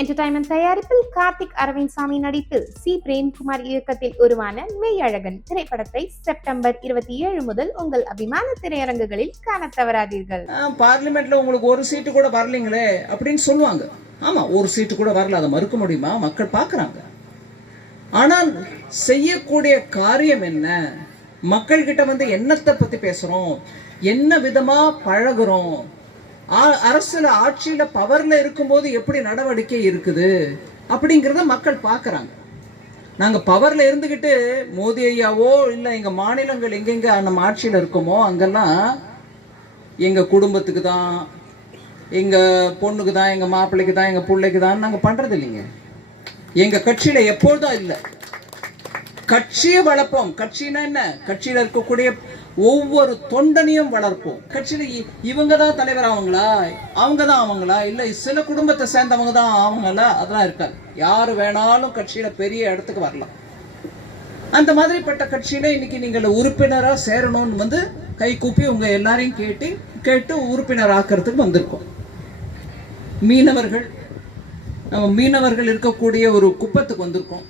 Entertainment தயாரிப்பில் கார்த்திக் அரவிந்த் சாமி நடிப்பில் சி. பிரேம்குமார் இயக்கத்தில் உருவான மெய்யழகன் திரைப்படத்தை செப்டம்பர் இருபத்தி ஏழு முதல் உங்கள் அபிமான திரையரங்குகளில் காண தவறாதீர்கள். பார்லிமெண்ட்ல உங்களுக்கு ஒரு சீட்டு கூட வரலைங்களே அப்படின்னு சொல்லுவாங்க. ஆமா ஒரு சீட்டு கூட வரல அதை மறுக்க முடியுமா? மக்கள் பாக்குறாங்க ஆனால் செய்யக்கூடிய காரியம் என்ன? மக்கள் கிட்ட வந்து என்னத்தை பத்தி பேசுறோம்? என்ன விதமா பழகுறோம்? அரசுல ஆட்சியில பவர்ல இருக்கும்போது எப்படி நடவடிக்கை இருக்குது அப்படிங்கிறத மக்கள் பார்க்குறாங்க நாங்கள் பவர்ல இருந்துக்கிட்டு மோதி ஐயாவோ இல்லை எங்கள் மாநிலங்கள் எங்கெங்கே நம்ம ஆட்சியில் இருக்கோமோ அங்கெல்லாம் எங்கள் குடும்பத்துக்கு தான் எங்கள் பொண்ணுக்கு தான் எங்கள் மாப்பிள்ளைக்கு தான் எங்கள் பிள்ளைக்கு தான் நாங்கள் பண்ணுறது இல்லைங்க. எங்கள் கட்சியில எப்பொழுதும் இல்லை. கட்சியை வளர்ப்போம். கட்சின்னா என்ன? கட்சியில் இருக்கக்கூடிய ஒவ்வொரு தொண்டனையும் வளர்ப்போம். கட்சியில் இ- இவங்க தான் தலைவர் ஆவங்களா அவங்க தான் ஆவங்களா இல்லை சில குடும்பத்தை சேர்ந்தவங்க தான் ஆவங்களா அதெல்லாம் இருக்காது. யார் வேணாலும் கட்சியில் பெரிய இடத்துக்கு வரலாம். அந்த மாதிரிப்பட்ட கட்சியில் இன்னைக்கு நீங்கள் உறுப்பினராக சேரணும்னு வந்து கை கூப்பி உங்கள் எல்லாரையும் கேட்டு கேட்டு உறுப்பினர் ஆக்கிறதுக்கு வந்திருக்கோம். மீனவர்கள் நம்ம மீனவர்கள் இருக்கக்கூடிய ஒரு குப்பத்துக்கு வந்திருக்கோம்.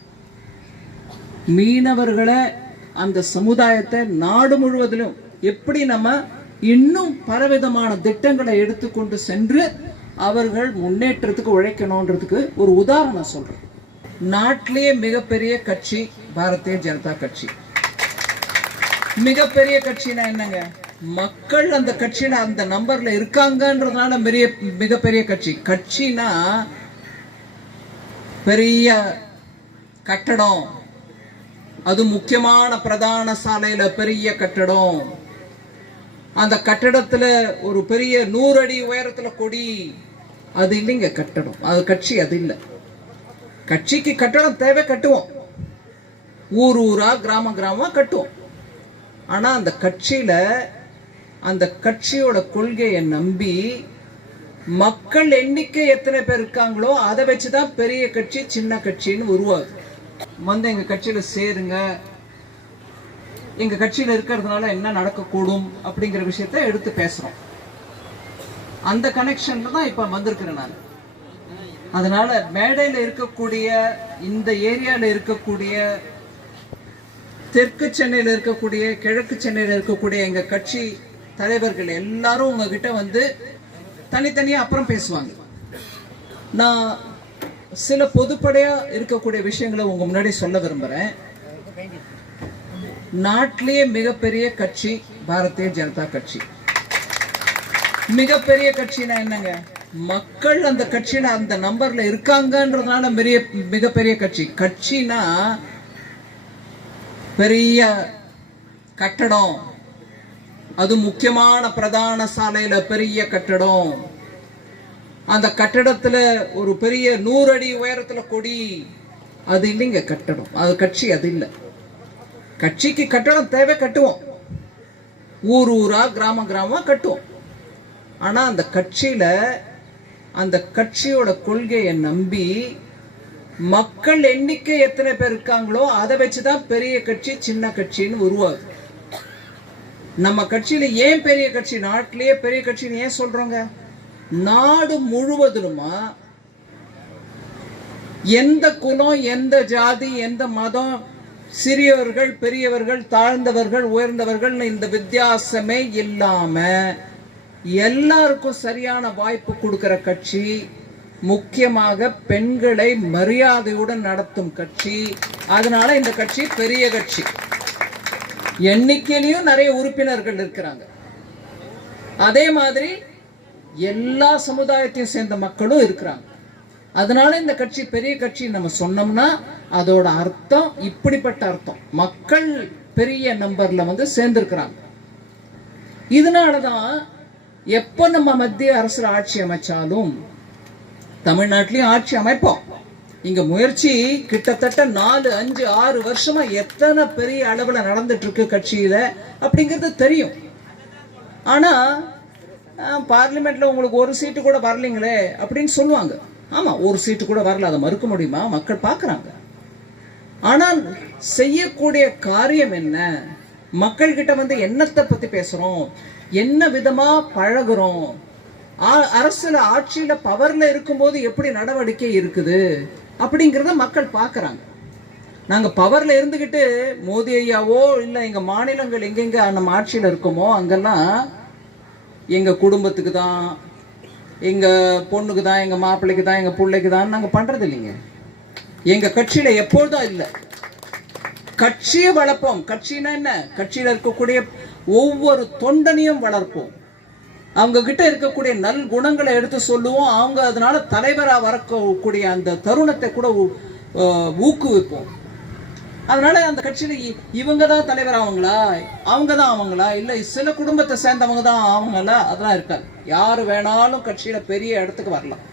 மீனவர்களை அந்த சமுதாயத்தை நாடு முழுவதிலும் எப்படி நம்ம இன்னும் பலவிதமான திட்டங்களை எடுத்துக்கொண்டு சென்று அவர்கள் முன்னேற்றத்துக்கு உழைக்கணுன்றதுக்கு ஒரு உதாரணம் சொல்றேன். நாட்டிலேயே மிகப்பெரிய கட்சி பாரதிய ஜனதா கட்சி. மிகப்பெரிய கட்சினா என்னங்க? மக்கள் அந்த கட்சியில அந்த நம்பர்ல இருக்காங்கன்றதுனால பெரிய மிகப்பெரிய கட்சி. கட்சினா பெரிய கட்டடம் அது முக்கியமான பிரதான சாலையில பெரிய கட்டடம். அந்த கட்டடத்துல ஒரு பெரிய நூறு அடி உயரத்துல கொடி. அது இல்லைங்க கட்டடம். அது கட்சி அது இல்லை. கட்சிக்கு கட்டடம் தேவை கட்டுவோம். ஊர் ஊரா கிராம கிராமம் கட்டுவோம். ஆனா அந்த கட்சியில அந்த கட்சியோட கொள்கையை நம்பி மக்கள் எண்ணிக்கை எத்தனை பேர் இருக்காங்களோ அதை வச்சுதான் பெரிய கட்சி சின்ன கட்சின்னு உருவாகுது. வந்து எங்க கட்சியில சேருங்க. எங்க கட்சியில இருக்கிறதுனால என்ன நடக்கக்கூடும் அப்படிங்கிற விஷயத்த எடுத்து பேசுறோம். அந்த கனெக்ஷன்ல தான் இப்போ வந்திருக்கிறேன் நான். அதனால மேடையில இருக்கக்கூடிய இந்த ஏரியால இருக்கக்கூடிய தெற்கு சென்னையில இருக்கக்கூடிய கிழக்கு சென்னையில் இருக்கக்கூடிய எங்க கட்சி தலைவர்கள் எல்லாரும் உங்ககிட்ட வந்து தனித்தனியா அப்புறம் பேசுவாங்க. நான் சில பொதுப்படையா இருக்கக்கூடிய விஷயங்களை உங்க முன்னாடி சொல்ல விரும்புறேன். நாட்டிலேயே மிகப்பெரிய கட்சி பாரதிய ஜனதா கட்சி. மிகப்பெரிய கட்சினா என்னங்க? மக்கள் அந்த கட்சியில அந்த நம்பர்ல இருக்காங்கன்றதுனால பெரிய மிகப்பெரிய கட்சி. கட்சினா பெரிய கட்டடம். அது முக்கியமான பிரதான சாலையில பெரிய கட்டடம். அந்த கட்டடத்துல ஒரு பெரிய நூறு அடி உயரத்துல கொடி. அது இல்லைங்க கட்டடம். அது கட்சி அது இல்லை. கட்சிக்கு கட்டடம் தேவை கட்டுவோம். ஊர் ஊரா கிராம கிராமமா கட்டுவோம். ஆனா அந்த கட்சியில அந்த கட்சியோட கொள்கையை நம்பி மக்கள் எண்ணிக்கை எத்தனை பேர் இருக்காங்களோ அதை வச்சுதான் பெரிய கட்சி சின்ன கட்சின்னு உருவாகுது. நம்ம கட்சியில ஏன் பெரிய கட்சி? நாட்டிலேயே பெரிய கட்சின்னு ஏன் சொல்றோங்க? நாடு முழுவதிலுமா எந்த குலம் எந்த ஜாதி எந்த மதம் சிறியவர்கள் பெரியவர்கள் தாழ்ந்தவர்கள் உயர்ந்தவர்கள் இந்த வித்தியாசமே இல்லாம எல்லாருக்கும் சரியான வாய்ப்பு கொடுக்கிற கட்சி முக்கியமாக பெண்களை மரியாதையுடன் நடத்தும் கட்சி. அதனால இந்த கட்சி பெரிய கட்சி. எண்ணிக்கையிலையும் நிறைய உறுப்பினர்கள் இருக்கிறாங்க. அதே மாதிரி எல்லா சமுதாயத்தையும் சேர்ந்த மக்களும் இருக்கிறாங்க. அதனால இந்த கட்சி பெரிய கட்சி நம்ம சொன்னோம்னா அதோட அர்த்தம் இப்படிப்பட்ட அர்த்தம். மக்கள் பெரிய நம்பர்ல வந்து சேர்ந்திருக்கிறாங்க. இதனாலதான் எப்ப நம்ம மத்திய அரசு ஆட்சி அமைச்சாலும் தமிழ்நாட்டிலையும் ஆட்சி அமைப்போம். இங்க முயற்சி கிட்டத்தட்ட நாலு அஞ்சு ஆறு வருஷமா எத்தனை பெரிய அளவுல நடந்துட்டு இருக்கு கட்சியில அப்படிங்கிறது தெரியும். ஆனா பார்லிமெண்ட்டில் உங்களுக்கு ஒரு சீட்டு கூட வரலைங்களே அப்படின்னு சொல்லுவாங்க. ஆமாம் ஒரு சீட்டு கூட வரல அதை மறுக்க முடியுமா? மக்கள் பார்க்குறாங்க. ஆனால் செய்யக்கூடிய காரியம் என்ன? மக்கள்கிட்ட வந்து என்னத்தை பற்றி பேசுகிறோம் என்ன விதமாக பழகுறோம்? அரசில் ஆட்சியில் பவரில் இருக்கும்போது எப்படி நடவடிக்கை இருக்குது? அப்படிங்கிறத மக்கள் பார்க்குறாங்க. நாங்கள் பவரில் இருந்துக்கிட்டு மோதி ஐயாவோ இல்லை எங்கள் மாநிலங்கள் எங்கெங்கே நம்ம ஆட்சியில் இருக்கோமோ அங்கெல்லாம் எங்கள் குடும்பத்துக்கு தான் எங்கள் பொண்ணுக்கு தான் எங்கள் மாப்பிள்ளைக்கு தான் எங்கள் பிள்ளைக்கு தான் நாங்கள் பண்ணுறது இல்லைங்க. எங்கள் கட்சியில் எப்பொழுதும் இல்லை. கட்சியை வளர்ப்போம். கட்சினா என்ன? கட்சியில் இருக்கக்கூடிய ஒவ்வொரு தொண்டனையும் வளர்ப்போம். அவங்க கிட்ட இருக்கக்கூடிய நல் குணங்களை எடுத்து சொல்லுவோம். அவங்க அதனால தலைவராக வரக்கூடிய அந்த தருணத்தை கூட ஊக்குவிப்போம். அதனால அந்த கட்சியில இ- இவங்க தான் தலைவர் ஆவாங்களா? அவங்க தான் ஆவாங்களா? இல்லை சில குடும்பத்தை சேர்ந்தவங்க தான் ஆவாங்களா? அதெல்லாம் இருக்காது. யார் வேணாலும் கட்சியில பெரிய இடத்துக்கு வரலாம்.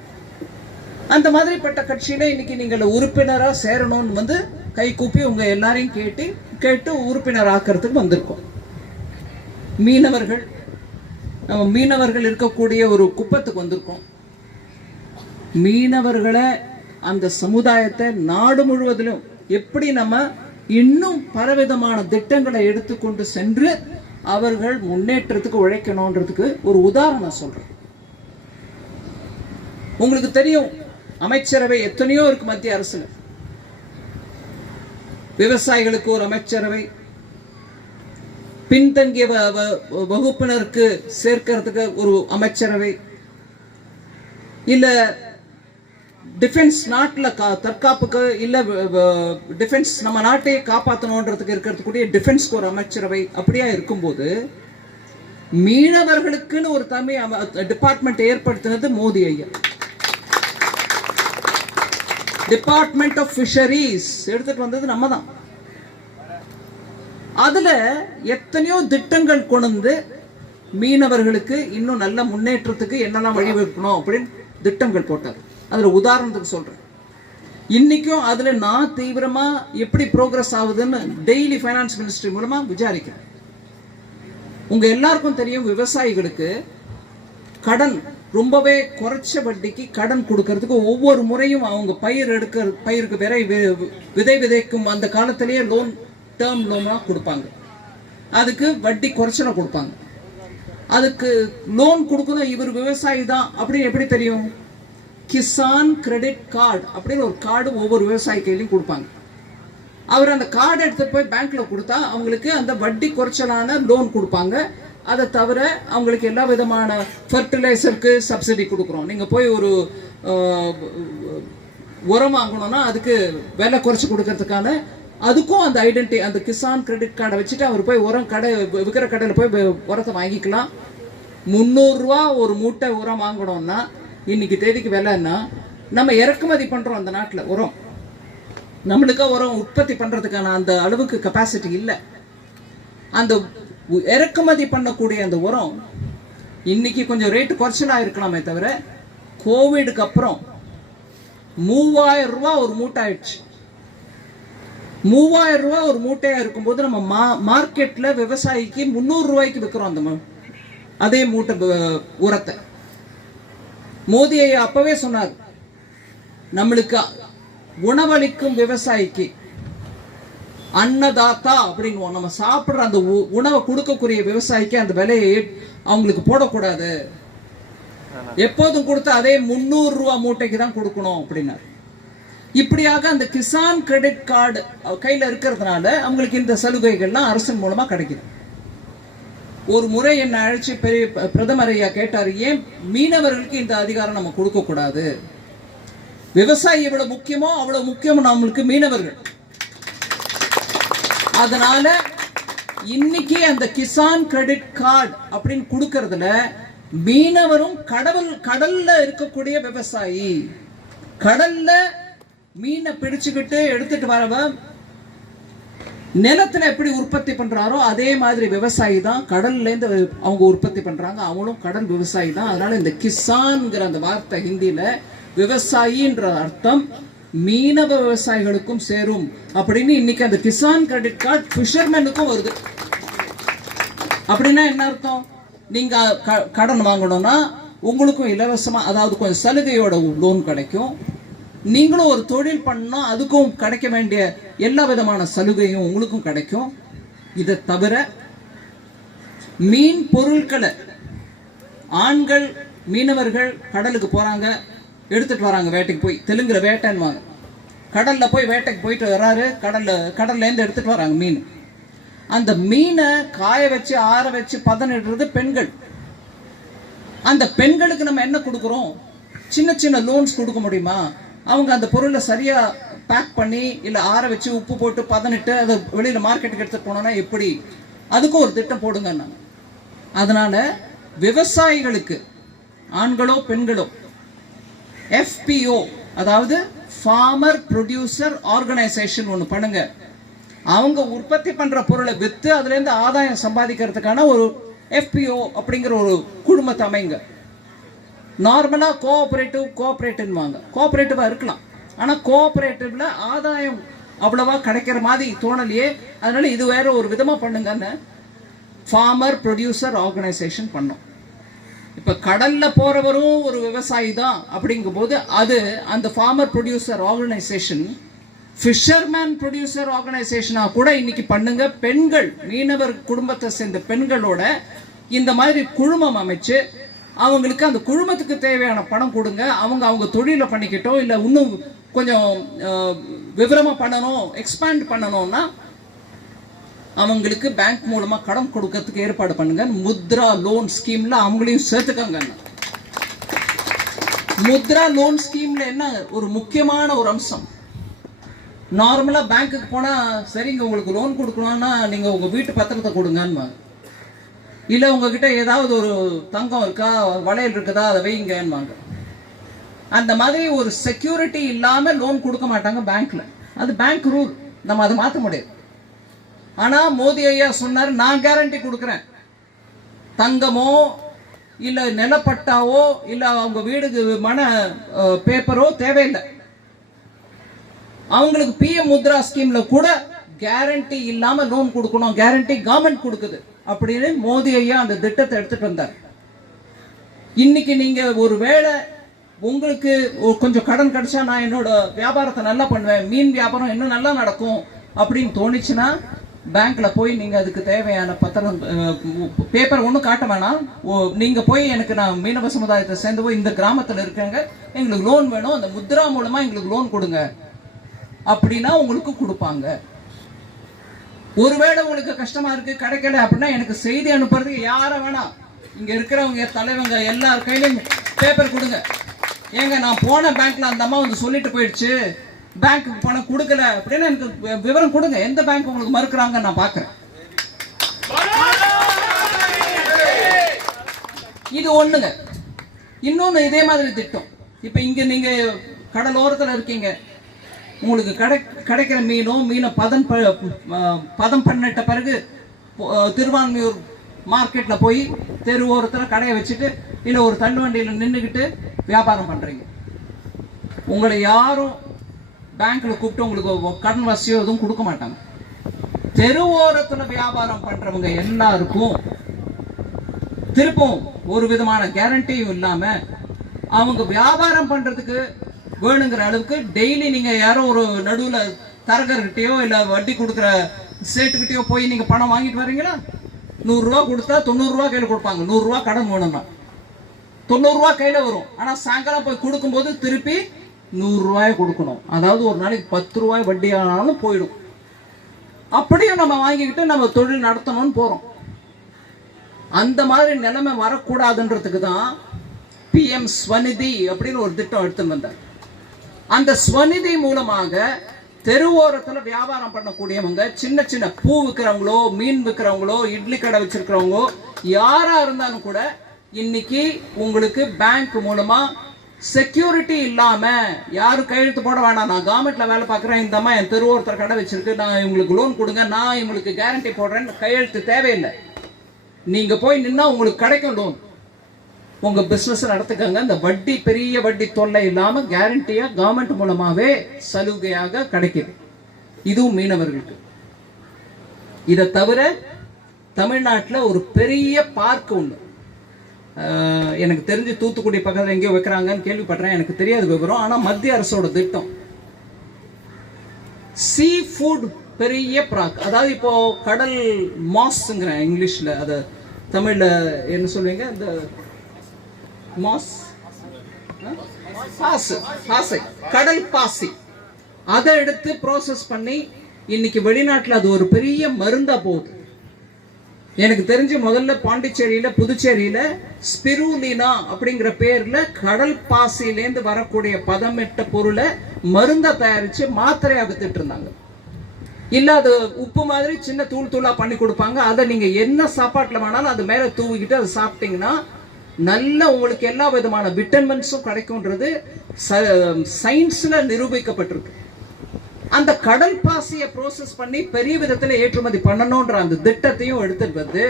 அந்த மாதிரிப்பட்ட கட்சியில இன்னைக்கு நீங்கள் உறுப்பினராக சேரணும்னு வந்து கை கூப்பி உங்க எல்லாரையும் கேட்டு கேட்டு உறுப்பினர் ஆக்கிறதுக்கு வந்திருக்கோம். மீனவர்கள் நம்ம மீனவர்கள் இருக்கக்கூடிய ஒரு குப்பத்துக்கு வந்திருக்கோம். மீனவர்களை அந்த சமுதாயத்தை நாடு முழுவதிலும் எப்படி நம்ம இன்னும் பலவிதமான திட்டங்களை எடுத்துக்கொண்டு சென்று அவர்கள் முன்னேற்றத்துக்கு உழைக்கணுன்றதுக்கு ஒரு உதாரணம் சொல்றேன். உங்களுக்கு தெரியும் அமைச்சரவை எத்தனையோ இருக்கு மத்திய அரசுல. விவசாயிகளுக்கு ஒரு அமைச்சரவை பின்தங்கிய வ- வ- வகுப்பினருக்கு சேர்க்கறதுக்கு ஒரு அமைச்சரவை இல்ல டிஃபென்ஸ் நாட்டில் கா- தற்காப்புக்கு இல்லை டிஃபென்ஸ் நம்ம நாட்டையே காப்பாற்றணுன்றதுக்கு இருக்கிறதுக்கூடிய டிஃபென்ஸ்க்கு ஒரு அமைச்சரவை அப்படியா இருக்கும்போது மீனவர்களுக்குன்னு ஒரு தமிழ் டிபார்ட்மெண்ட் ஏற்படுத்தினது மோடி ஐயா. டிபார்ட்மெண்ட் ஆஃப் ஃபிஷரிஸ் எடுத்துட்டு வந்தது நம்ம தான் அதில் எத்தனையோ திட்டங்கள் கொண்டு மீனவர்களுக்கு இன்னும் நல்ல முன்னேற்றத்துக்கு என்னெல்லாம் வழிவகுக்கணும் அப்படின்னு திட்டங்கள் போட்டார். அதில் உதாரணத்துக்கு சொல்றேன். இன்னைக்கும் அதுல நான் தீவிரமா எப்படி ப்ரோக்ரஸ் ஆகுதுன்னு டெய்லி ஃபைனான்ஸ் மினிஸ்ட்ரி மூலமா விசாரிக்கிறேன். உங்க எல்லாருக்கும் தெரியும் விவசாயிகளுக்கு கடன் ரொம்பவே குறைச்ச வட்டிக்கு கடன் கொடுக்கறதுக்கு ஒவ்வொரு முறையும் அவங்க பயிர் எடுக்கிற பயிருக்கு விரை வி- விதை விதைக்கும் அந்த காலத்திலேயே லோன் டேர்ம் லோனா கொடுப்பாங்க. அதுக்கு வட்டி குறைச்சல கொடுப்பாங்க. அதுக்கு லோன் கொடுக்கணும் இவர் விவசாயி தான் அப்படின்னு எப்படி தெரியும்? கிசான் கிரெடிட் கார்டு அப்படின்னு ஒரு கார்டு ஒவ்வொரு விவசாயி கையிலையும் கொடுப்பாங்க. அவர் அந்த கார்டு எடுத்துகிட்டு போய் பேங்க்கில் கொடுத்தா அவங்களுக்கு அந்த வட்டி குறைச்சலான லோன் கொடுப்பாங்க. அதை தவிர அவங்களுக்கு எல்லா விதமான ஃபர்டிலைசருக்கு சப்சிடி கொடுக்குறோம். நீங்கள் போய் ஒரு உரம் வாங்கணும்னா அதுக்கு விலை குறைச்சி கொடுக்கறதுக்கான அதுக்கும் அந்த ஐடென்டி அந்த கிசான் கிரெடிட் கார்டை வச்சுட்டு அவர் போய் உரம் கடை விற்கிற கடையில் போய் உரத்தை வாங்கிக்கலாம். முந்நூறுரூவா ஒரு மூட்டை உரம் வாங்கணும்னா இன்னைக்கு தேதிக்கு விலைன்னா நம்ம இறக்குமதி பண்ணுறோம் அந்த நாட்டில் உரம். நம்மளுக்காக உரம் உற்பத்தி பண்ணுறதுக்கான அந்த அளவுக்கு கெப்பாசிட்டி இல்லை. அந்த இறக்குமதி பண்ணக்கூடிய அந்த உரம் இன்னைக்கு கொஞ்சம் ரேட்டு குறைச்சலாக இருக்கலாமே தவிர கோவிடுக்கு அப்புறம் மூவாயிரம் ரூபா ஒரு மூட்டை ஆயிடுச்சு மூவாயிரம் ரூபா ஒரு மூட்டையாக இருக்கும்போது நம்ம மா மார்க்கெட்டில் விவசாயிக்கு முந்நூறு ரூபாய்க்கு விற்கிறோம் அந்த அதே மூட்டை உரத்தை. மோடி ஐயா அப்பவே சொன்னார் நம்மளுக்கு உணவளிக்கும் விவசாயிக்கு அன்னதாத்தா அப்படின்னு நம்ம சாப்பிடுற அந்த உ- உணவை கொடுக்கக்கூடிய விவசாயிக்கு அந்த விலையை அவங்களுக்கு போடக்கூடாது. எப்போதும் கொடுத்த அதே முந்நூறு ரூபா மூட்டைக்கு தான் கொடுக்கணும் அப்படின்னாரு. இப்படியாக அந்த கிசான் கிரெடிட் கார்டு கையில இருக்கிறதுனால அவங்களுக்கு இந்த சலுகைகள்லாம் அரசின் மூலமா கிடைக்குது. ஒரு முறை என்ன அழைச்சி பெரிய பிரதமர் ஐயா கேட்டார் ஏன் மீனவர்களுக்கு இந்த அதிகாரம் நம்ம கொடுக்க கூடாது? விவசாயி எவ்வளவு முக்கியமோ அவ்வளவு முக்கியம் நம்மளுக்கு மீனவர்கள். அதனால இன்னைக்கு அந்த கிசான் கிரெடிட் கார்டு அப்படின்னு கொடுக்கறதுல மீனவரும் கடவுள் கடல்ல இருக்கக்கூடிய விவசாயி. கடல்ல மீனை பிடிச்சுக்கிட்டு எடுத்துட்டு வரவன் நிலத்துல எப்படி உற்பத்தி பண்றாரோ அதே மாதிரி விவசாயி தான் கடல்ல இருந்து அவங்க உற்பத்தி பண்றாங்க. அவங்களும் கடல் விவசாயி தான். அதனால இந்த கிசான்ங்கிற அந்த வார்த்தை ஹிந்தியில விவசாயின்ற அர்த்தம் மீனவ விவசாயிகளுக்கும் சேரும் அப்படின்னு இன்னைக்கு அந்த கிசான் கிரெடிட் கார்டு ஃபிஷர்மேனுக்கும் வருது. அப்படின்னா என்ன அர்த்தம்? நீங்க க- கடன் வாங்கணும்னா உங்களுக்கும் இலவசமா அதாவது கொஞ்சம் சலுகையோட லோன் கிடைக்கும். நீங்களும் ஒரு தொழில் பண்ணால் அதுக்கும் கிடைக்க வேண்டிய எல்லா விதமான சலுகையும் உங்களுக்கும் கிடைக்கும். இதை தவிர மீன் பொருட்களை ஆண்கள் மீனவர்கள் கடலுக்கு போகிறாங்க எடுத்துகிட்டு வராங்க வேட்டைக்கு போய். தெலுங்குல வேட்டைன்னுவாங்க. கடலில் போய் வேட்டைக்கு போயிட்டு வராரு கடலில் கடல்லேருந்து எடுத்துகிட்டு வராங்க மீன். அந்த மீனை காய வச்சு ஆற வச்சு பதனிடுறது பெண்கள். அந்த பெண்களுக்கு நம்ம என்ன கொடுக்குறோம்? சின்ன சின்ன லோன்ஸ் கொடுக்க முடியுமா? அவங்க அந்த பொருளை சரியாக பேக் பண்ணி இல்லை ஆற வச்சு உப்பு போட்டு பதனிட்டு அதை வெளியில் மார்க்கெட்டுக்கு எடுத்துகிட்டு போனோன்னா எப்படி? அதுக்கும் ஒரு திட்டம் போடுங்க நான் அதனால் விவசாயிகளுக்கு ஆண்களோ பெண்களோ எஃபிஓ அதாவது ஃபார்மர் ப்ரொடியூசர் ஆர்கனைசேஷன் ஒன்று பண்ணுங்க. அவங்க உற்பத்தி பண்ணுற பொருளை விற்று அதுலேருந்து ஆதாயம் சம்பாதிக்கிறதுக்கான ஒரு எஃபிஓ அப்படிங்கிற ஒரு குழுமத்தை அமைங்க. நார்மலாக கோஆப்ரேட்டிவ் கோஆப்ரேட்டிவ்வாங்க கோஆப்ரேட்டிவாக இருக்கலாம். ஆனால் கோஆப்ரேட்டிவில் ஆதாயம் அவ்வளவா கிடைக்கிற மாதிரி தோணலையே. அதனால் இது வேற ஒரு விதமாக பண்ணுங்கன்னு ஃபார்மர் ப்ரொடியூசர் ஆர்கனைசேஷன் பண்ணோம். இப்போ கடலில் போகிறவரும் ஒரு விவசாயி தான் அப்படிங்கும்போது அது அந்த farmer producer organisation fisherman producer ஆர்கனைசேஷனா கூட இன்னைக்கு பண்ணுங்க. பெண்கள் மீனவர் குடும்பத்தை சேர்ந்த பெண்களோட இந்த மாதிரி குழுமம் அமைச்சு அவங்களுக்கு அந்த குழுமத்துக்கு தேவையான பணம் கொடுங்க. அவங்க அவங்க தொழிலை பண்ணிக்கிட்டோம் இல்லை இன்னும் கொஞ்சம் விவரமாக பண்ணணும் எக்ஸ்பேண்ட் பண்ணணும்னா அவங்களுக்கு பேங்க் மூலமாக கடன் கொடுக்கறதுக்கு ஏற்பாடு பண்ணுங்க. முத்ரா லோன் ஸ்கீமில் அவங்களையும் சேர்த்துக்கோங்க முத்ரா லோன் ஸ்கீம்ல என்ன ஒரு முக்கியமான ஒரு அம்சம். நார்மலாக பேங்க்குக்கு போனால் சரிங்க உங்களுக்கு லோன் கொடுக்கணும்னா நீங்கள் உங்கள் வீட்டு பத்திரத்தை கொடுங்கன்னு இல்லை உங்ககிட்ட ஏதாவது ஒரு தங்கம் இருக்கா? வளையல் இருக்குதா? அதை வைங்கன்னுவாங்க அந்த மாதிரி ஒரு செக்யூரிட்டி இல்லாமல் லோன் கொடுக்க மாட்டாங்க பேங்க்ல அது பேங்க் ரூல் நம்ம அதை மாற்ற முடியாது. ஆனால் மோடி ஐயா சொன்னார் நான் கேரண்டி கொடுக்குறேன். தங்கமோ இல்லை நிலப்பட்டாவோ இல்லை அவங்க வீடுக்கு மன பேப்பரோ தேவையில்லை. அவங்களுக்கு பிஎம் முத்ரா ஸ்கீமில் கூட கேரண்டி இல்லாம லோன் கொடுக்கணும். கேரண்டி கவர்மெண்ட் கொடுக்குது. அப்படின்னு மோடி ஐயா அந்த திட்டத்தை எடுத்துட்டு வந்தார். இன்னைக்கு நீங்க ஒரு வேளை உங்களுக்கு கொஞ்சம் கடன் கிடைச்சா நான் என்னோட வியாபாரத்தை நல்லா பண்ணுவேன். மீன் வியாபாரம் இன்னும் நல்லா நடக்கும் அப்படின்னு தோணுச்சுன்னா பேங்க்ல போய் நீங்க அதுக்கு தேவையான பத்திரம் பேப்பர் ஒன்றும் காட்ட வேணாம். ஓ, நீங்க போய் எனக்கு நான் மீனவ சமுதாயத்தை சேர்ந்து போய் இந்த கிராமத்தில் இருக்காங்க எங்களுக்கு லோன் வேணும். அந்த முத்ரா மூலமா எங்களுக்கு லோன் கொடுங்க. அப்படின்னா உங்களுக்கு கொடுப்பாங்க. ஒருவேளை உங்களுக்கு கஷ்டமா இருக்கு கிடைக்கல அப்படின்னா எனக்கு செய்தி அனுப்புறதுக்கு யார வேணாம் இங்க இருக்கிறவங்க தலைவங்க எல்லார் கையிலும் பேப்பர் கொடுங்க. ஏங்க நான் போன பேங்க்ல அந்த அம்மா வந்து சொல்லிட்டு போயிடுச்சு. பேங்க்குக்கு பணம் கொடுக்கல அப்படின்னு எனக்கு விவரம் கொடுங்க. எந்த பேங்க் உங்களுக்கு மறுக்கிறாங்க நான் பாக்குறேன். இது ஒண்ணுங்க. இன்னொன்னு இதே மாதிரி திட்டம். இப்ப இங்க நீங்க கடலோரத்துல இருக்கீங்க. உங்களுக்கு கிடை கிடைக்கிற மீனும் மீனை பதம் ப பதம் பண்ணிட்ட பிறகு திருவான்மையூர் மார்க்கெட்டில் போய் தெரு ஓரத்தில் கடையை வச்சுட்டு இல்லை ஒரு தள்ளுவண்டியில நின்றுக்கிட்டு வியாபாரம் பண்ணுறீங்க உங்களை யாரும் பேங்க்கில் கூப்பிட்டு உங்களுக்கு கடன் வசதியோ எதுவும் கொடுக்க மாட்டாங்க. தெரு ஓரத்தில் வியாபாரம் பண்ணுறவங்க எல்லாருக்கும் திருப்பும் ஒரு விதமான கேரண்டியும் இல்லாமல் அவங்க வியாபாரம் பண்ணுறதுக்கு வேணுங்கிற அளவுக்கு டெய்லி நீங்க யாரும் ஒரு நடுவுல தரகர்கிட்டயோ இல்ல வட்டி கொடுக்குற ஸ்டேட்டுக்கிட்டயோ போய் நீங்க பணம் வாங்கிட்டு வரீங்களா நூறுரூவா கொடுத்தா தொண்ணூறுரூவா கையில் கொடுப்பாங்க. நூறுரூவா கடன் வேணும்னா. தொண்ணூறுரூவா கையில் வரும். ஆனால் சாயங்காலம் போய் கொடுக்கும்போது திருப்பி நூறுரூவாயை கொடுக்கணும். அதாவது ஒரு நாளைக்கு பத்து ரூபாய் வட்டி ஆனாலும் போயிடும். அப்படியும் நம்ம வாங்கிக்கிட்டு நம்ம தொழில் நடத்தணும்னு போகிறோம் அந்த மாதிரி நிலைமை வரக்கூடாதுன்றதுக்கு தான் பிஎம் ஸ்வநிதி அப்படின்னு ஒரு திட்டம் எடுத்துன்னு வந்தார். அந்த ஸ்வநிதி மூலமாக தெருவோரத்தில் வியாபாரம் பண்ணக்கூடியவங்க சின்ன சின்ன பூ விற்கிறவங்களோ மீன் விற்கிறவங்களோ இட்லி கடை வச்சிருக்கிறவங்களோ யாரா இருந்தாலும் கூட இன்னைக்கு உங்களுக்கு பேங்க் மூலமா செக்யூரிட்டி இல்லாம யாரும் கையெழுத்து போட வேணாம். நான் கவர்மெண்ட்ல வேலை பார்க்குறேன் இந்த அம்மா என் தெருவோரத்தில் கடை வச்சிருக்கு நான் இவங்களுக்கு லோன் கொடுங்க நான் இவங்களுக்கு கேரண்டி போடுறேன்னு கையெழுத்து தேவையில்லை. நீங்க போய் நின்னா உங்களுக்கு கிடைக்கும் லோன் உங்க பிசினஸ் நடத்துக்கங்க. அந்த வட்டி பெரிய வட்டி தொல்லை இல்லாம கேரண்டியா கவர்மெண்ட் மூலமாவே சலுகையாக கிடைக்குது. இதுவும் மீனவர்களுக்கு. இதை தவிர தமிழ்நாட்டில் ஒரு பெரிய பார்க் ஒன்று எனக்கு தெரிஞ்சு தூத்துக்குடி பக்கத்தில் எங்கேயோ வைக்கிறாங்கன்னு கேள்விப்படுறேன் எனக்கு தெரியாது விவரம். ஆனால் மத்திய அரசோட திட்டம். சீ ஃபுட் பெரிய ப்ராக் அதாவது இப்போ கடல் மாஸ்ங்கிறேன் இங்கிலீஷில். அதை தமிழில் என்ன சொல்லுவீங்க? இந்த மாஸ். பாசு பாசை கடல் பாசி. அதை எடுத்து ப்ராசஸ் பண்ணி இன்னைக்கு வெளிநாட்டுல அது ஒரு பெரிய மருந்தா போகுது. எனக்கு தெரிஞ்சு முதல்ல பாண்டிச்சேரியில புதுச்சேரியில ஸ்பிருலினா அப்படிங்கிற பேர்ல கடல் பாசிலேருந்து வரக்கூடிய பதமிட்ட பொருளை மருந்தா தயாரிச்சு மாத்திரையை வித்துட்டு இருந்தாங்க. இல்ல அது உப்பு மாதிரி சின்ன தூள் தூளா பண்ணி கொடுப்பாங்க. அதை நீங்க என்ன சாப்பாட்டுல வேணாலும் அது மேல தூவிக்கிட்டு அதை சாப்பிட்டீங்கன்னா நல்ல உங்களுக்கு எல்லா விதமான விட்டமின்ஸும் கிடைக்கும்ன்றது சயின்ஸில் நிரூபிக்கப்பட்டிருக்கு. அந்த கடல் பாசியை ப்ரோசஸ் பண்ணி பெரிய விதத்தில் ஏற்றுமதி பண்ணணுன்ற அந்த திட்டத்தையும் எடுத்துட்டு வந்து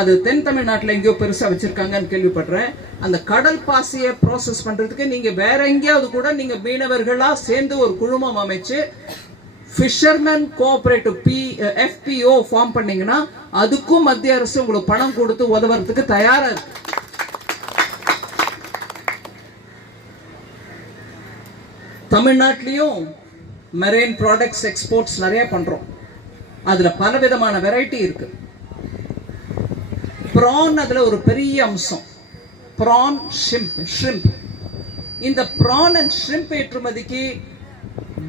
அது தென் தமிழ்நாட்டில் எங்கேயோ பெருசாக வச்சுருக்காங்கன்னு கேள்விப்படுறேன். அந்த கடல் பாசியை ப்ராசஸ் பண்ணுறதுக்கு நீங்கள் வேற எங்கேயாவது கூட நீங்கள் மீனவர்களாக சேர்ந்து ஒரு குழுமம் அமைச்சு fisherman cooperative P FIO form பண்ணீங்கன்னா அதுக்கும் மத்திய அரசு உங்களுக்கு பணம் கொடுத்து உதவுறதுக்கு தயாராக இருக்குது தமிழ்நாட்டிலையும் மெரெயின் ப்ராடக்ட்ஸ் எக்ஸ்போர்ட்ஸ் நிறைய பண்ணுறோம் அதில் பல விதமான வெரைட்டி இருக்கு. ப்ரான் அதில் ஒரு பெரிய அம்சம். ப்ரான் ஷிம்ப் ஷ்ரிம்ப் இந்த ப்ரான் அண்ட் ஷ்ரிம்ப் ஏற்றுமதிக்கு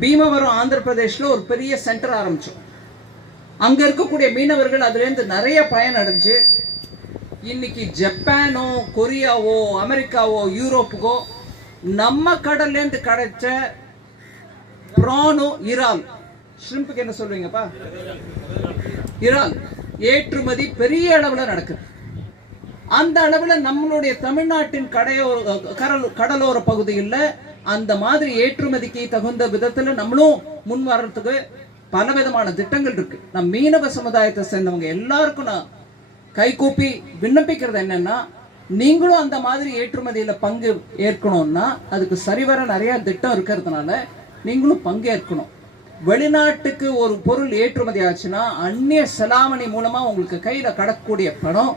பீமவரம் ஆந்திர பிரதேஷில் ஒரு பெரிய சென்டர் ஆரம்பித்தோம் அங்கே இருக்கக்கூடிய மீனவர்கள் அதுலேருந்து நிறைய பயன் அடைஞ்சு இன்னைக்கு ஜப்பானோ கொரியாவோ அமெரிக்காவோ யூரோப்புக்கோ நம்ம கடல்ல இருந்து கிடைச்ச ப்ரானோ இறால். ஷ்ரிம்புக்கு என்ன சொல்றீங்கப்பா? இறால். ஏற்றுமதி பெரிய அளவுல நடக்குது. அந்த அளவுல நம்மளுடைய தமிழ்நாட்டின் கடையோர கடல் கடலோர பகுதியில் அந்த மாதிரி ஏற்றுமதிக்கு தகுந்த விதத்துல நம்மளும் முன் வர்றதுக்கு பல விதமான திட்டங்கள் இருக்கு. நம் மீனவ சமுதாயத்தை சேர்ந்தவங்க எல்லாருக்கும் நான் கைகூப்பி விண்ணப்பிக்கிறது என்னன்னா நீங்களும் அந்த மாதிரி ஏற்றுமதியில் பங்கு ஏற்கணும்னா அதுக்கு சரிவர நிறைய திட்டம் இருக்கிறதுனால நீங்களும் பங்கேற்கணும். வெளிநாட்டுக்கு ஒரு பொருள் ஏற்றுமதி ஆச்சுன்னா அந்நிய செலாவணி மூலமாக உங்களுக்கு கையில் கடக்கக்கூடிய பணம்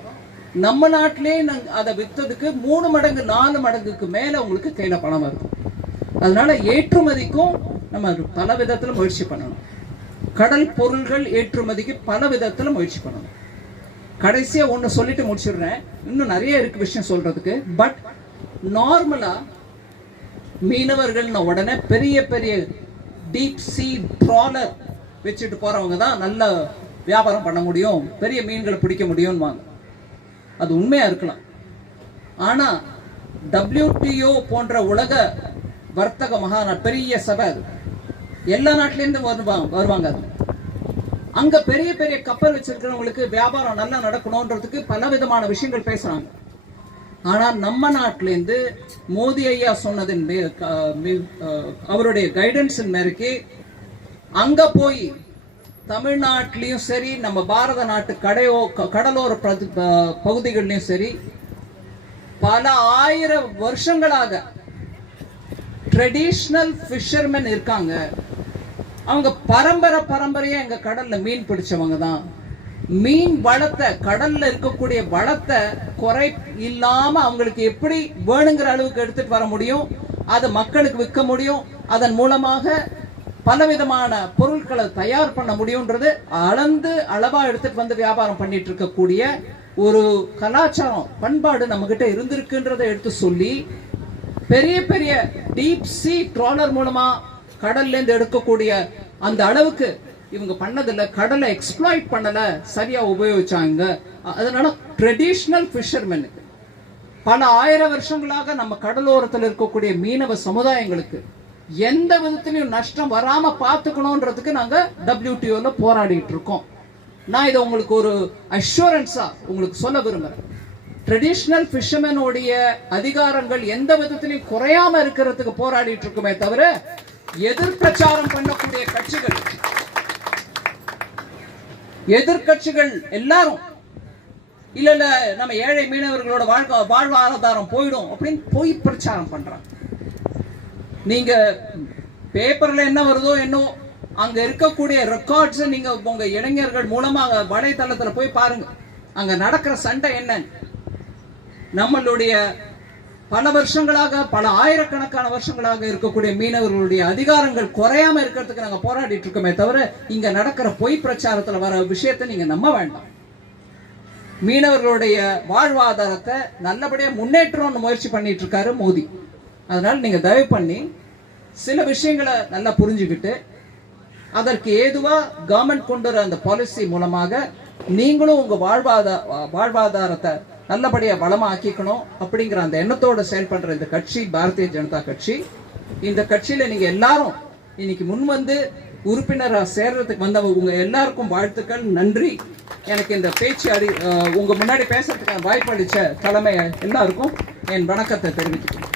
நம்ம நாட்டிலே அதை விற்றதுக்கு மூணு மடங்கு நாலு மடங்குக்கு மேலே உங்களுக்கு கையில் பணம் வருது. அதனால ஏற்றுமதிக்கும் நம்ம பல விதத்தில் முயற்சி பண்ணணும். கடல் பொருள்கள் ஏற்றுமதிக்கு பல விதத்தில் முயற்சி பண்ணணும். கடைசியாக ஒன்று சொல்லிட்டு முடிச்சிடுறேன். இன்னும் நிறைய இருக்கு விஷயம் சொல்றதுக்கு. பட் நார்மலாக மீனவர்கள்ன உடனே பெரிய பெரிய டீப் சீ ட்ராலர் வச்சுட்டு போகிறவங்க தான் நல்ல வியாபாரம் பண்ண முடியும். பெரிய மீன்களை பிடிக்க முடியும்வாங்க அது உண்மையாக இருக்கலாம். ஆனால் டபிள்யூடிஓ போன்ற உலக வர்த்தக மகாநாடு பெரிய சபை அது. எல்லா நாட்டிலேருந்து வருவாங்க வருவாங்க அது. அங்க பெரிய பெரிய கப்பல் வச்சிருக்கிறவங்களுக்கு வியாபாரம் நல்லா நடக்கணும்ன்றதுக்கு பல விதமான விஷயங்கள் பேசுறாங்க. ஆனா நம்ம நாட்டில இருந்து மோடி ஐயா சொன்னதின் மே- க- மி- அவருடைய கைடன்ஸின் மேற்கு அங்க போய் தமிழ்நாட்டிலையும் சரி நம்ம பாரத நாட்டு கடையோ க- கடலோர பிரதி- சரி பல ஆயிரம் வருஷங்களாக ட்ரெடிஷ்னல் ஃபிஷர்மேன் இருக்காங்க. அவங்க பரம்பரை பரம்பரையா எங்க கடல்ல மீன் பிடிச்சவங்க தான். மீன் வளத்தை கடல்ல இருக்கக்கூடிய வளத்தை குறை இல்லாம அவங்களுக்கு எப்படி வேணுங்கிற அளவுக்கு எடுத்துட்டு வர முடியும்? அதை மக்களுக்கு விற்க முடியும்? அதன் மூலமாக பலவிதமான பொருட்களை தயார் பண்ண முடியும்ன்றது அளந்து அளவா எடுத்துட்டு வந்து வியாபாரம் பண்ணிட்டு இருக்கக்கூடிய ஒரு கலாச்சாரம் பண்பாடு நம்ம கிட்ட இருந்திருக்குன்றதை எடுத்து சொல்லி பெரிய பெரிய டீப் சி ட்ராலர் மூலமா கடல்லேருந்து எடுக்கக்கூடிய அந்த அளவுக்கு இவங்க பண்ணதில்ல கடலை எக்ஸ்ப்ளாய்ட் பண்ணல சரியா உபயோகிச்சாங்க. அதனால ட்ரெடிஷ்னல் ஃபிஷர்மெனுக்கு பல ஆயிரம் வருஷங்களாக நம்ம கடலோரத்தில் இருக்கக்கூடிய மீனவ சமுதாயங்களுக்கு எந்த விதத்திலையும் நஷ்டம் வராம பார்த்துக்கணுன்றதுக்கு நாங்க டபிள்யூடிஓல போராடிட்டு இருக்கோம். நான் இதை உங்களுக்கு ஒரு அஷூரன்ஸா உங்களுக்கு சொல்ல விரும்புறேன். ட்ரெடிஷ்னல் ஃபிஷர்மேனுடைய அதிகாரங்கள் எந்த விதத்திலையும் குறையாம இருக்கிறதுக்கு போராடிட்டு இருக்குமே தவிர எதிர்பிரச்சாரம் பண்ணக்கூடிய கட்சிகள். எதிர்க்கட்சிகள் எல்லாரும் இல்ல இல்ல நம்ம ஏழை மீனவர்களோட வாழ்க்கை வாழ்வாதாரம் போயிடும் அப்படின்னு போய் பிரச்சாரம் பண்றாங்க. நீங்க பேப்பர்ல என்ன வருதோ என்னோ அங்க இருக்கக்கூடிய ரெக்கார்ட்ஸ் நீங்க உங்க இளைஞர்கள் மூலமாக வலைத்தளத்துல போய் பாருங்க. அங்க நடக்கிற சண்டை என்ன? நம்மளுடைய பல வருஷங்களாக பல ஆயிரக்கணக்கான வருஷங்களாக இருக்கக்கூடிய மீனவர்களுடைய அதிகாரங்கள் குறையாம இருக்கிறதுக்கு நாங்கள் போராடிட்டு இருக்கோமே தவிர இங்க நடக்கிற பொய் பிரச்சாரத்தில் வர விஷயத்தை நீங்க நம்ப வேண்டாம். மீனவர்களுடைய வாழ்வாதாரத்தை நல்லபடியா முன்னேற்றம்னு முயற்சி பண்ணிட்டு இருக்காரு மோடி. அதனால நீங்க தயவு பண்ணி சில விஷயங்களை நல்லா புரிஞ்சுக்கிட்டு அதற்கு ஏதுவா கவர்மெண்ட் கொண்டு வர அந்த பாலிசி மூலமாக நீங்களும் உங்க வாழ்வாதார வாழ்வாதாரத்தை நல்லபடியா வளமாக்கிக்கணும் அப்படிங்கிற அந்த எண்ணத்தோடு செயல்படுற இந்த கட்சி பாரதிய ஜனதா கட்சி. இந்த கட்சியில் நீங்கள் எல்லாரும் இன்னைக்கு முன் வந்து உறுப்பினராக சேர்றதுக்கு வந்தவங்க உங்கள் எல்லாருக்கும் வாழ்த்துக்கள் நன்றி. எனக்கு இந்த பேச்சு அடி உங்கள் முன்னாடி பேசுறதுக்கான வாய்ப்பு அளித்த தலைமை எல்லாருக்கும் என் வணக்கத்தை தெரிவித்துக்கிறேன்